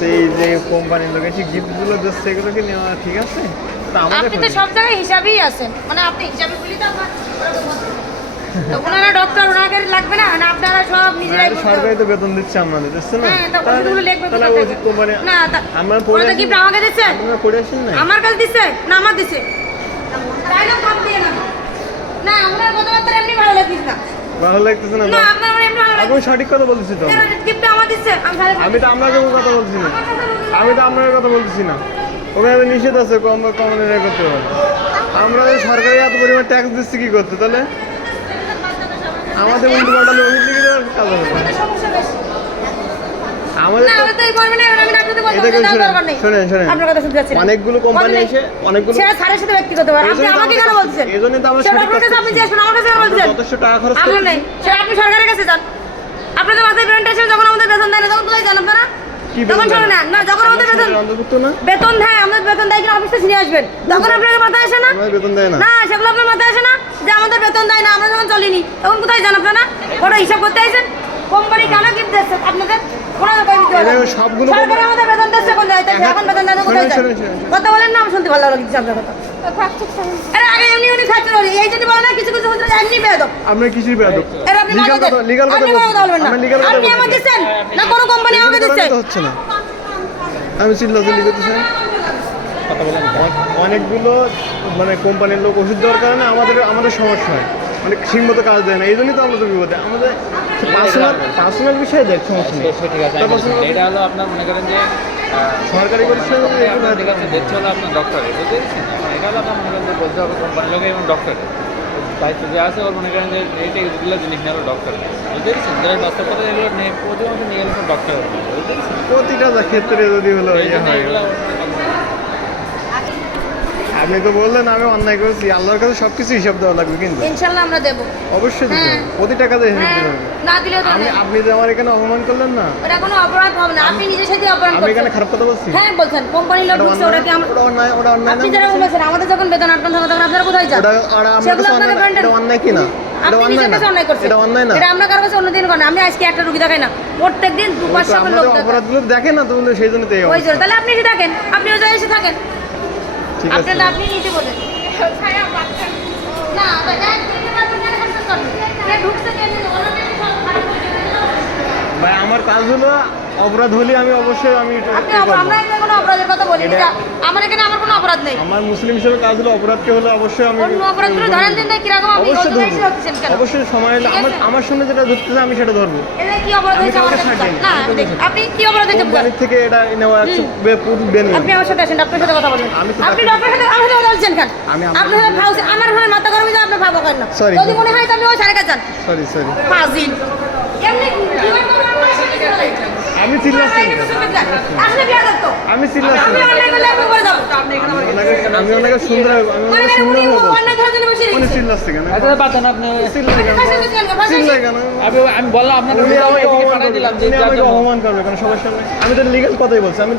দিচ্ছে, এই যে কোম্পানির লোক এসে গিফটগুলো দিচ্ছে, এগুলো কি নেওয়া ঠিক আছে? আপনি তো সব জায়গায় হিসাবেই আছেন, মানে আপনি হিসাবে বলি তো ওনারা ডক্টর, ওনাকে লাগবে না, না আপনারা সব নিজেরাই সরকারি তো বেতন দিচ্ছে আমাদের, দিচ্ছে না? হ্যাঁ, তা ওষুধগুলো লিখবে তাহলে ওষুধ কোম্পানি না, আমরা পড়ে ওটা গিফট আমাকে দিচ্ছে, আমরা পড়ে আসি না, আমার কাছে দিচ্ছে না, আমার দিচ্ছে তাই না? ভাব দিয়ে না, না আপনার কথাবার্তা এমনি ভালো লাগছে না, ভালো লাগতেছে না? না আপনার মানে এমনি ভালো লাগছে, আপনি সঠিক কথা বলতেছি তো, গিফট আমার দিচ্ছে, আমি তো আপনাকে কথা বলছি না, আমি তো আপনাকে কথা বলতেছি না, ওখানে নিষেধ আছে কম করতে হবে। আমরা সরকারি এত পরিমাণ ট্যাক্স দিচ্ছি কি করতে, তাহলে আমাদের উল্টো পাল্টা লোক লিখে দেওয়ার কাজ হবে আমাদের। অনেকগুলো কোম্পানি এসে অনেকগুলো ব্যক্তিগত আপনি আমাকে কেন বলছেন? এই জন্য তো আমরা যথেষ্ট টাকা খরচ আপনি সরকারের কাছে যান, আপনাদের মাথায় পেমেন্টেশন যখন আমাদের বেতন দেয় না তখন কোথায় যান আপনারা? তখন শোনো না, না যখন আমাদের বেতন দেয়, আমাদের বেতন দেয় কিনা অফিসে নিয়ে আসবেন, তখন আপনাদের মাথায় আসে না? বেতন দেয় না, না সেগুলো আপনার মাথায় আসে না যে আমাদের বেতন দেয় না, আমরা যখন চলিনি তখন কোথায় যান আপনারা? ওটা হিসাব করতে আসেন। কোম্পানি কেন গিফট দিচ্ছে আপনাদের? সবগুলো সরকার আমাদের বেতন দিচ্ছে, কোন জায়গায় এখন বেতন দেয় না, কোথায় যায়? কথা বলেন না, আমি শুনতে ভালো লাগছে আপনার কথা। আরে আগে এমনি উনি খাচ্ছে বলি, এই জন্য বলে না কিছু কিছু ক্ষেত্রে এমনি বেয়াদব। আমরা কিছুই বেয়াদব। লিগ্যাল কথা বলবেন না। আপনি আমাকে দিচ্ছেন না, কোন কোম্পানি আমাকে দিচ্ছে? হচ্ছে না, আমি চিল্লাচিল্লি করতেছি। অনেকগুলো মানে কোম্পানির লোক ওষুধ দেওয়ার কারণে আমাদের সমস্যা হয়, মানে ঠিকমতো কাজ দেয় না, এই জন্যই তো আমরা তো বিপদে। আমাদের পার্সোনাল বিষয়ে দেখ সমস্যা নেই, এটা হলো আপনার মনে করেন যে সরকারি প্রতিষ্ঠান দেখছে হলো আপনার ডক্টরের, বুঝতে পেরেছেন? এটা হলো আপনার মনে করেন যে বলতে হবে কোম্পানির লোক এবং ডক্টরের দায়িত্ব যে আছে, ওর মনে করেন যে এইটা এগুলো জিনিস নিয়ে হলো ডক্টর, বুঝতে পেরেছেন? যারা বাস্তব কথা এগুলো নিয়ে প্রতি মাসে নিয়ে গেলে ডক্টর, বুঝতে পেরেছেন? প্রতিটা ক্ষেত্রে যদি হলো ইয়ে হয়। আপনি তো বললেন আমি অন্যায় করেছি, আল্লাহর কাছে সবকিছু হিসাব দেওয়া লাগবে, কিন্তু ইনশাআল্লাহ আমরা দেব, অবশ্যই দেব, প্রতি টাকাতে হিসাব দিতে হবে। না দিলে তো আপনি যে আমার এখানে অপমান করলেন না, এটা কোনো অপরাধ হবে না, আপনি নিজের সাথে অপরাধ করছেন। আমি এখানে খারাপ কথা বলছি? হ্যাঁ বলছেন, কোম্পানির লোক ঢুকছে, ওটা কি ওটা অন্যায়, ওটা অন্যায় না? আপনি যারা বলেছেন আমাদের যখন বেতন আটকানো থাকে তখন আপনারা কোথায় যান? সেগুলো আপনাকে এটা অন্যায় কি না? আপনি নিজের কাছে অন্যায় করছেন, এটা অন্যায় না? এটা আমরা কারো কাছে অন্যদিন করেন। আমি আজকে একটা রুগী দেখাই না, প্রত্যেকদিন 2-5 টাকা লোক দেখাই, অপরাধগুলো দেখেন না তো, সেই জন্য তো এই ওই জন্য। তাহলে আপনি এসে থাকেন, আপনি ওই জায়গায় এসে থাকেন, ঠিক আছে? আপনারা আপনি নিতে বলেন না, ঢুকছে কেন? ভাই আমার কাজ হলো, অপরাধ হলে আমি অবশ্যই আমরা এখানে কোনো অপরাধের কথা বলি না, আমার এখানে আমার কোনো অপরাধ নেই। আমার মুসলিম হিসেবে কাজ হলো, অপরাধকে হলে অবশ্যই আমি অন্য অপরাধগুলো ধরেন দিন, কিরকম আপনি হচ্ছেন কেন? অবশ্যই সময় হলে আমার সামনে যেটা ধরতেছে আমি সেটা ধরবো। এটা কি অপরাধ হয়েছে আমার কাছে? না আপনি কি অপরাধ হয়েছে? বাড়ি থেকে এটা নেওয়া বেনি। আপনি আমার সাথে আসেন, ডক্টরের সাথে কথা বলেন। আপনি ডক্টরের সাথে আমার সাথে কথা বলছেন কেন? আপনি ভাবছেন আমার ঘরে মাথা গরম হয়ে যায়, আপনি ভাবো কেন? যদি মনে হয় তাহলে ওই সাড়ে কাজ যান। সরি ফাজিল এমনি আমি চিল্লাচ্ছি, আসলে বিয়া দত্ত আমি চিল্লাচ্ছি, আমি অনলাইন করলে আপনি করে দাও। আমি অনেক সুন্দর, মানে উনি অনলাইন করার জন্য বসে উনি রেখেছে। চিল্লাচ্ছে কেন? আচ্ছা পাচ্ছেন আপনি চিল্লাই কেন? আমি বললাম আপনার উনি আমাকে অপমান করবে, আমি তো লিগ্যাল কথাই বলছি। আমি